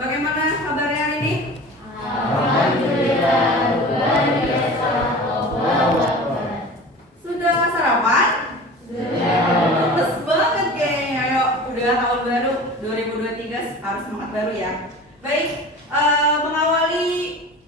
bagaimana kabarnya hari ini? Alhamdulillah, luar biasa. Sudah sarapan? Sudah. Bagus banget kayaknya. Ayo, udah tahun baru 2023, harus semangat baru ya. Baik, mengawali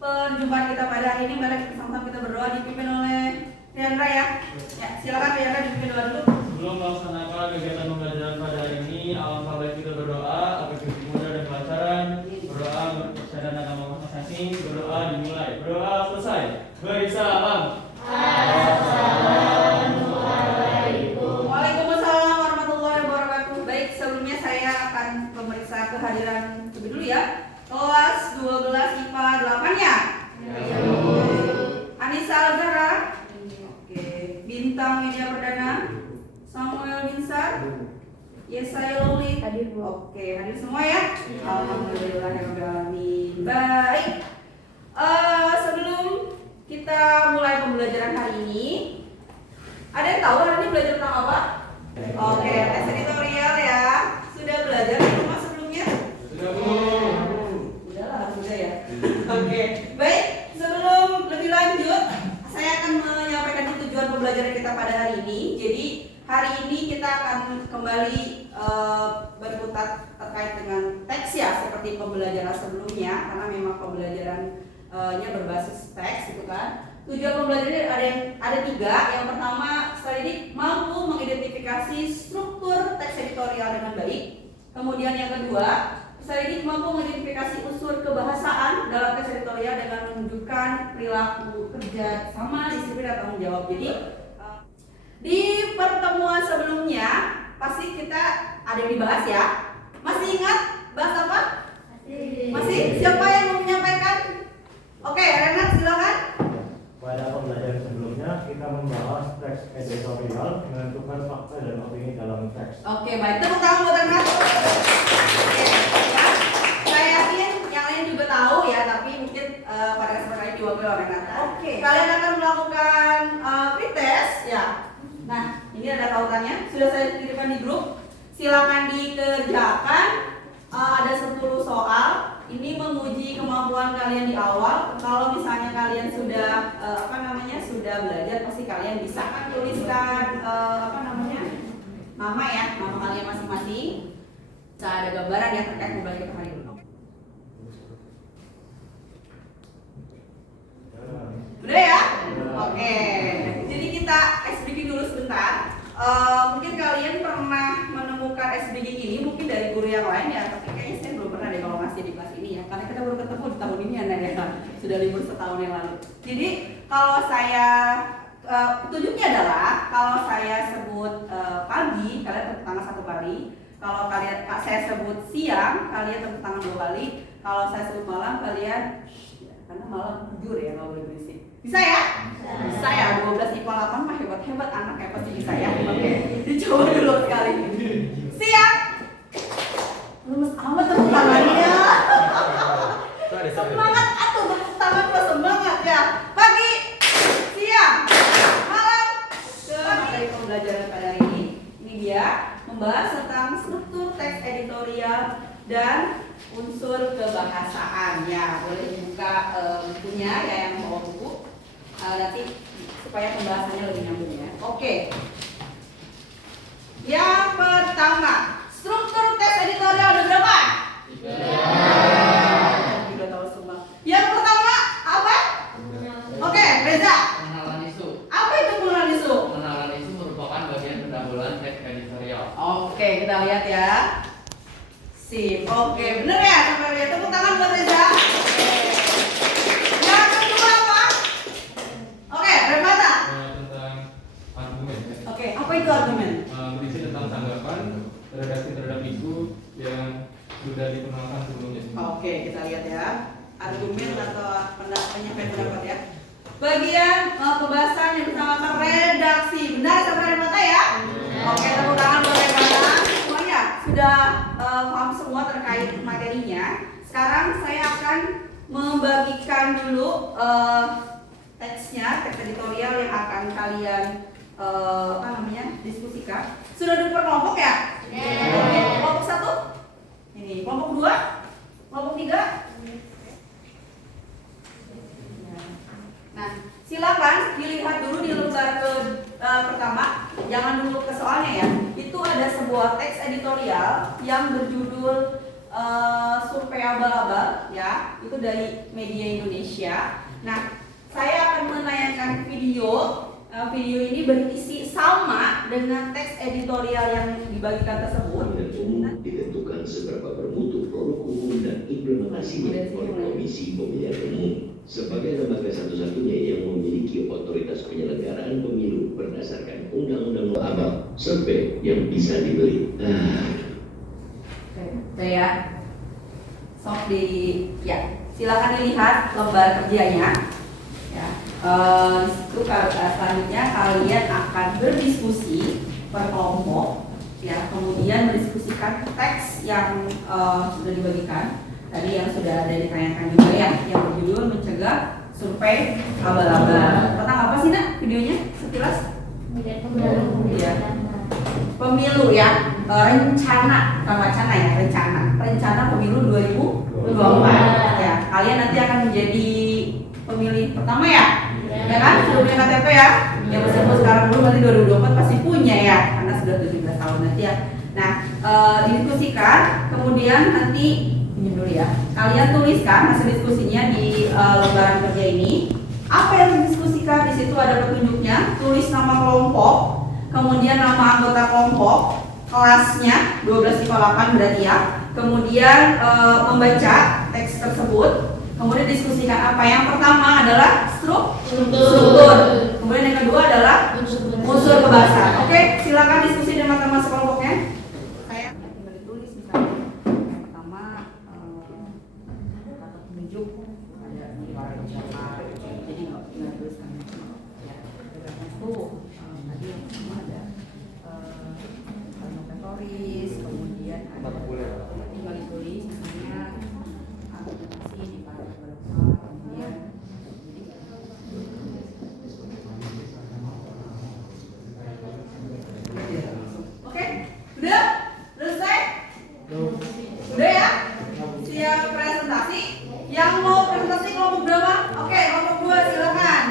perjumpaan kita pada hari ini, mari kita sama-sama kita berdoa dipimpin oleh Riandra ya. Ya, silakan Riandra dipimpin doa dulu. Sebelum melaksanakan kegiatan pembelajaran pada hari ini, alangkah baik kita berdoa agar kita mudah dan kelancaran. Berdoa berpercaya dan nama masing-masing. Berdoa dimulai. Berdoa selesai. Beri salam. Assalamualaikum. Waalaikumsalam warahmatullahi wabarakatuh. Baik, sebelumnya saya akan memeriksa kehadiran lebih dulu ya. Kelas 12 IPA 8 ya? Anissa Al-Zahra. Oke. Bintang Media Perdana. Samuel Binsar. Yesaya Loli. Hadir, Bu. Oke, hadir semua ya? Alhamdulillahirrahmanirrahim. Baik. Sebelum kita mulai pembelajaran hari ini, ada yang tahu hari ini belajar tentang apa? Oke, tes editorial ya. Sudah belajar di rumah sebelumnya? Sudah belum? Udahlah, sudah ya. Oke, baik. Sebelum lebih lanjut, saya akan menyampaikan tujuan pembelajaran kita pada hari ini. Jadi hari ini kita akan kembali berkutat terkait dengan teks ya, seperti pembelajaran sebelumnya, karena memang pembelajarannya berbasis teks gitu kan. Tujuan pembelajaran ada tiga. Yang pertama, Salidik mampu mengidentifikasi struktur teks editorial dengan baik. Kemudian yang kedua, Salidik mampu mengidentifikasi unsur kebahasaan dalam teks editorial dengan menunjukkan perilaku kerja sama, disiplin dan tanggung jawab. Jadi di pertemuan sebelumnya pasti kita ada yang dibahas ya. Masih ingat bahas apa? Masih? Siapa yang mau menyampaikan? Oke, Renat silakan. Pada pembelajaran sebelumnya kita membahas teks editorial, menentukan fakta dan opini dalam teks. Oke, baik. Tepuk tangan buat Renat. Oke, ya. Saya yakin yang lain juga tahu ya, tapi mungkin pada kesempatan ini diwakili oleh Renat. Oke. Kalian akan melakukan pretest ya. Nah, ini ada tautannya. Sudah saya kirimkan di grup. Silakan dikerjakan. Ada 10 soal. Ini menguji kemampuan kalian di awal. Kalau misalnya kalian sudah sudah belajar, pasti kalian bisa kan tuliskan nama ya, nama kalian masing-masing. Bisa ada gambaran yang terkait pembelajaran kita hari ini. Udah ya? Oke. Jadi kita ice breaking dulu sebentar. Mungkin kalian pernah menemukan ice breaking ini mungkin dari guru yang lain ya, tapi kayaknya saya belum pernah deh kalau masih di kelas ini ya, karena kita baru ketemu di tahun ini ya, sudah libur setahun yang lalu. Jadi kalau saya petunjuknya adalah kalau saya sebut pagi, kalian tepuk tangan 1 kali. Kalau saya sebut siang, kalian tepuk tangan 2 kali. Kalau saya sebut malam, kalian karena malam jujur ya, nggak boleh berisik. Bisa ya? Bisa ya, 12 IPA 8 mah hebat-hebat anak ya, pasti bisa ya. Oke, dicoba dulu sekali. Siang. Lemes amat tepuk tangannya. Semangat atuh, tepuk tangan plus semangat ya. Pagi, siang, malam. Materi pembelajaran pada hari ini. Ini dia membahas tentang struktur teks editorial dan unsur kebahasaan ya. Boleh dibuka bukunya ya, yang bawa buku. Nanti supaya pembahasannya lebih nyambung ya. Oke. Yang pertama, struktur teks editorial ada berapa? 3. Sudah tahu semua. Yang pertama apa? Oke, Reza. Pengenalan isu. Apa itu pengenalan isu? Pengenalan isu merupakan bagian pendahuluan teks editorial. Oke, kita lihat ya. Sip. Oke, bener ya? Sampai lihat, tepuk tangan buat Reza. Yang kedua apa? Oke, Renata. Tentang argumen. Oke, apa itu argumen? Berisi tentang tanggapan terhadap isu yang sudah dikenalkan sebelumnya. Oke, kita lihat ya. Argumen atau penyampaian pendapat ya. Bagian pembahasan yang disamakan redaksi. Benar sampai Renata ya? Oke, tepuk tangan buat Renata. Semuanya sudah paham semua terkait materinya. Sekarang saya akan membagikan dulu teksnya, teks editorial yang akan kalian diskusikan. Sudah diper kelompok ya? Oke, kelompok 1. Ini kelompok 2. Kelompok 3? Nah, silakan dilihat dulu di lembar pertama, jangan dulu ke soalnya ya. Itu ada sebuah teks editorial yang berjudul Survei Abal-abal ya, itu dari Media Indonesia. Nah, saya akan menayangkan video. Video ini berisi sama dengan teks editorial yang dibagikan tersebut. Dengan umum ditentukan seberapa bermutu produk hukum dan implementasinya oleh Komisi Pemilihan Umum sebagai lembaga satu-satunya yang memiliki otoritas penyelenggaraan pemilu berdasarkan Undang-Undang Abal survei yang bisa dibeli. Saya sok ya, silakan dilihat lembar kerjanya. Ya, itu selanjutnya kalian akan berdiskusi per kelompok, ya, kemudian mendiskusikan teks yang sudah dibagikan tadi yang sudah ada ditayangkan juga ya, yang berjudul mencegah survei abal-abal. Tentang apa sih nak videonya sekilas? Ya. Pemilu ya, rencana, bukan wacana ya, rencana pemilu 2024 ya. Kalian nanti akan menjadi pemilih pertama ya, ya kan? Sudah punya KTP ya, ya meskipun sekarang belum, nanti 2024 pasti punya ya, karena sudah 17 tahun nanti ya. Nah, didiskusikan, kemudian nanti ini dulu ya, kalian tuliskan hasil diskusinya di lembaran kerja ini. Apa yang didiskusikan? Di situ ada petunjuknya, tulis nama kelompok, kemudian nama anggota kelompok, kelasnya 12 IPA 8 berarti ya. Kemudian membaca teks tersebut, kemudian diskusikan apa. Yang pertama adalah struktur. Kemudian yang kedua adalah unsur kebahasan. Oke, silakan diskusi dengan teman sekelompoknya. Saya tinggal ditulis misalnya. Yang pertama kata penunjuk ada di warna siapa. Jadi nggak tinggal tuliskan. Ya, itu tadi yang pertama ada notaris, kemudian ada tinggal ditulis misalnya argumentasi di paragraf berapa, kemudian oke, udah selesai, udah ya, siap presentasi. Yang mau presentasi kelompok berapa? Oke, kelompok 2 silakan.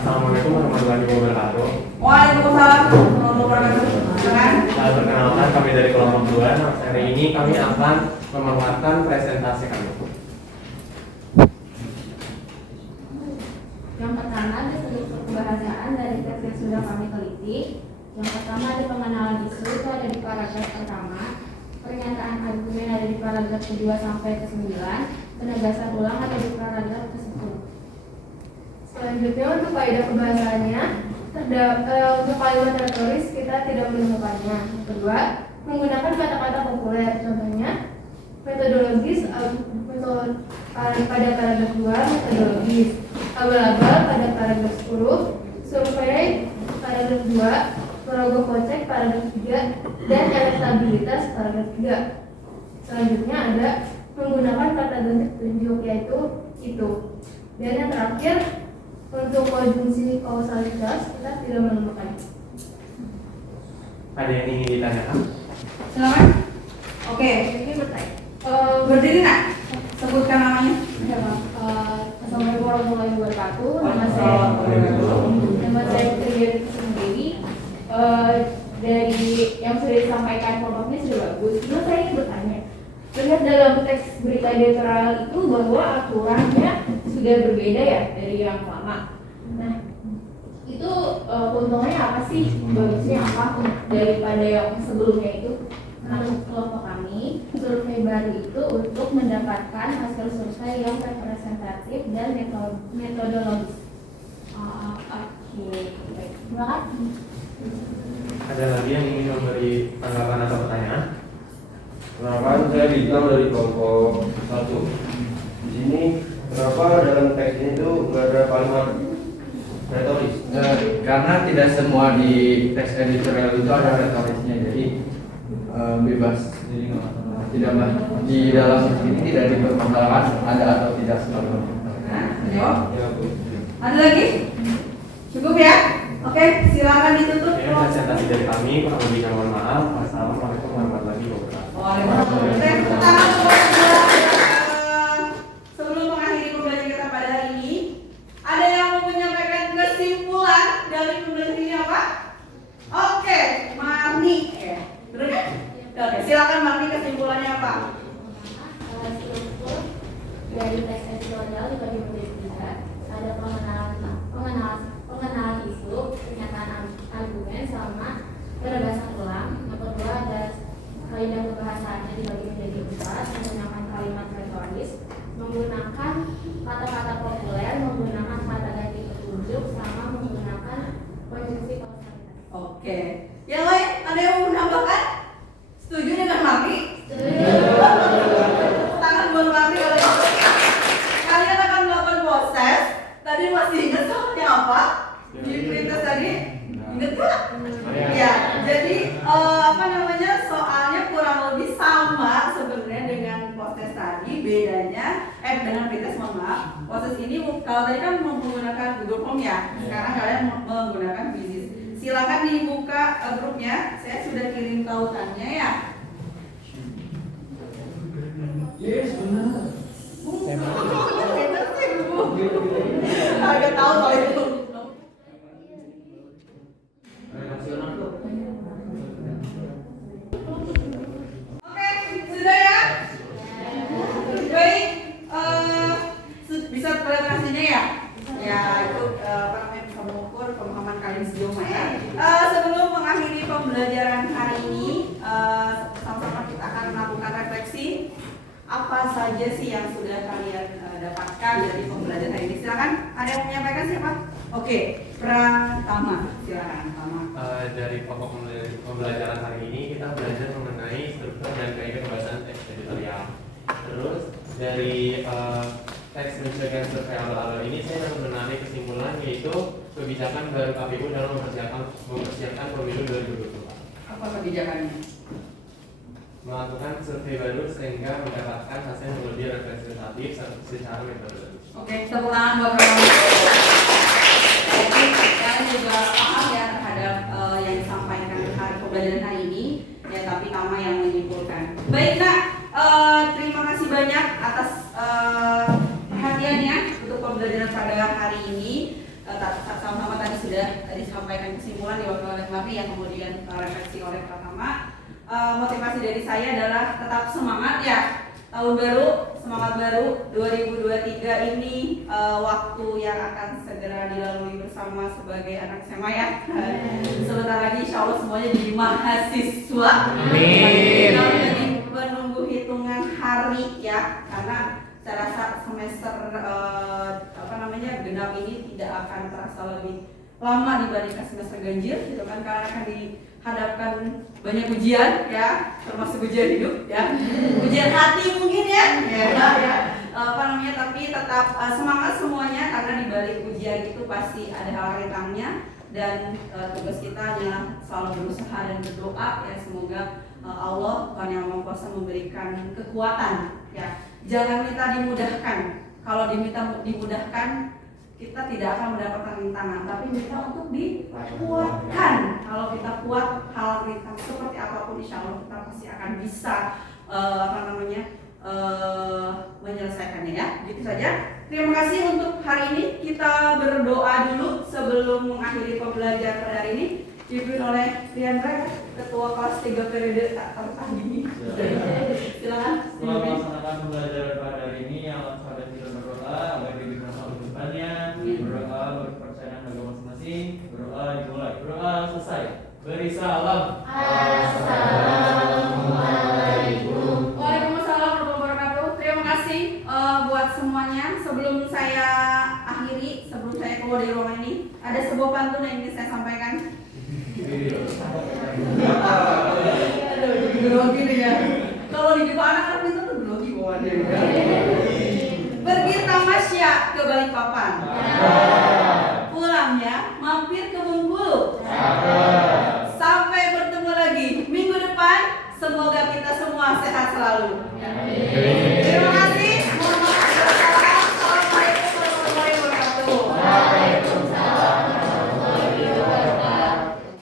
Assalamualaikum warahmatullahi wabarakatuh. Waalaikumsalam warahmatullahi wabarakatuh. Perkenalkan, kami dari kelompok 2. Hari ini kami akan memanfaatkan presentasi kami. Yang pertama ada sedikit pembahasan dari teks yang sudah kami teliti. Yang pertama ada pengenalan isu, itu ada di paragraf pertama. Pernyataan argumen ada di paragraf kedua sampai ke 9. Penegasan ulang ada di paragraf ke 10. Selanjutnya untuk kaidah pembahasannya, untuk kalimat retoris kita tidak menemukannya. Yang kedua, menggunakan kata-kata populer, contohnya metodologis pada paragraf 2, metodologis, abal-abal pada paragraf 10, survei paragraf 2, merogoh kocek paragraf 3, dan elektabilitas paragraf 3. Selanjutnya ada menggunakan kata ganti tunjuk, yaitu itu. Dan yang terakhir, untuk konjungsi kausalitas kita tidak menemukan. Ada yang ingin ditanyakan? Silakan. Oke, Ini bertanya. berdiri nak, sebutkan namanya. Assalamualaikum warahmatullahi wabarakatuh. Nama saya Putri sendiri. Dari yang sudah disampaikan kelompoknya sudah bagus. Cuma saya ingin bertanya. Terlihat dalam teks berita editorial itu bahwa aturannya sudah berbeda ya dari yang lama. Nah, itu keuntungannya apa sih? Bagusnya apa daripada yang sebelumnya itu? Menurut kelompok kami, survei baru itu untuk mendapatkan hasil survei yang representatif dan metodologis. Oke, baik. Terima kasih. Ada lagi yang ingin memberi tanggapan atau pertanyaan? Kenapa saya Bintang dari kelompok 1. Di sini kenapa dalam teks ini tuh nggak ada kalimat retoris? Karena tidak semua di teks editorial itu ada retorisnya, jadi bebas. Tidak di dalam ini tidak dipermasalahkan ada atau tidak selalu. Jawab. Ada lagi? Cukup ya? Oke, silakan ditutup. Ini presentasi dari kami, kurang lebihnya mohon maaf. Assalamualaikum warahmatullahi wabarakatuh. Waalaikumsalam. kesimpulannya apa? Struktur dari teks editorial dibagi menjadi 3. Ada pengenalan isu, pernyataan argumen, sama penegasan ulang. Yang kedua ada kaidah kebahasaannya dibagi menjadi 4, menggunakan kalimat retoris, menggunakan kata-kata populer, menggunakan kata ganti petunjuk, sama menggunakan konjungsi kausalitas. Oke. Yang lain ada yang mau menambahkan? Setuju dengan Maki? Tangan buat Maki oleh kalian akan melakukan proses. Tadi masih ingat soalnya apa? Di printer tadi? Ingat gak? Ya, jadi soalnya kurang lebih sama sebenarnya dengan proses tadi. Bedanya, dengan printer, mohon maaf. Proses ini kalau tadi kan menggunakan Google Form ya. Sekarang kalian menggunakan Visio. Silakan dibuka grupnya. Saya sudah kirim tautannya ya. Yes, benar. Agak tahu soal itu. Oke, sudah ya? Baik, bisa presentasinya ya? Ya, itu bisa mengukur pemahaman kalian sejauh mana. Sebelum mengakhiri pembelajaran hari ini, sama-sama kita akan melakukan refleksi. Apa saja sih yang sudah kalian dapatkan dari pembelajaran hari ini? Silakan, ada yang menyampaikan siapa? Oke, Pratama, silakan Pratama. Dari pokok pembelajaran hari ini kita belajar mengenai struktur dan kaidah kebahasan teks editorial. Terus dari teks menyesuaikan survei awal-awal ini saya dapat menarik kesimpulan yaitu kebijakan baru KPU dalam mempersiapkan pemilu 2024. Apa kebijakannya? Melakukan survei baru sehingga mendapatkan hasil yang lebih representatif secara metodologis. Oke, tepuk tangan buat Pratama. Jadi kalian juga paham ya terhadap yang disampaikan hari pembelajaran hari ini, ya tapi Tama yang menyimpulkan. Baik Nak, terima kasih banyak atas perhatiannya untuk pembelajaran pada hari ini. Sama-sama tadi sudah disampaikan kesimpulan oleh Maki yang kemudian refleksi oleh Pratama. Motivasi dari saya adalah tetap semangat ya. Tahun baru, semangat baru 2023 ini waktu yang akan segera dilalui bersama sebagai anak SMA ya. Sebentar lagi insya Allah semuanya jadi mahasiswa. Amin. Kami lagi menunggu hitungan hari ya, karena saya rasa semester genap ini tidak akan terasa lebih lama dibandingkan semester ganjil gitu kan, karena akan dihadapkan banyak ujian ya, termasuk ujian hidup ya, ujian hati mungkin ya, tapi tetap semangat semuanya karena di balik ujian itu pasti ada hal rintangannya dan tugas kita adalah selalu berusaha dan berdoa ya, semoga Allah Tuhan yang Maha Kuasa memberikan kekuatan ya. Jangan minta dimudahkan, kalau diminta dimudahkan kita tidak akan mendapatkan rintangan, tapi minta untuk dikuatkan. Kalau kita kuat, hal rintangan seperti apapun insya Allah kita pasti akan bisa menyelesaikannya ya. Gitu saja. Terima kasih untuk hari ini. Kita berdoa dulu sebelum mengakhiri pembelajaran pada hari ini. Dipimpin oleh Riandra, Ketua Kelas 3 periode ini. Silakan. Setelah melaksanakan pembelajaran pada hari ini, yang sahabat kita berdoa agar diberi masalah depannya, berdoa berpercayaan agama masing-masing, berdoa dimulai, berdoa selesai. Beri salam. Assalamualaikum. Waalaikumsalam warahmatullahi wabarakatuh. Terima kasih buat semuanya. Sebelum saya akhiri, sebelum saya keluar dari ruangan ini, ada sebuah pantun yang ingin saya sampaikan. Aduh, grogi nih ya. Kalau di depan anak-anak itu tuh grogi bawaannya. Pergi tamasya ke Balikpapan. Pulangnya mampir ke Bengkulu. Sampai bertemu lagi minggu depan. Semoga kita semua sehat selalu.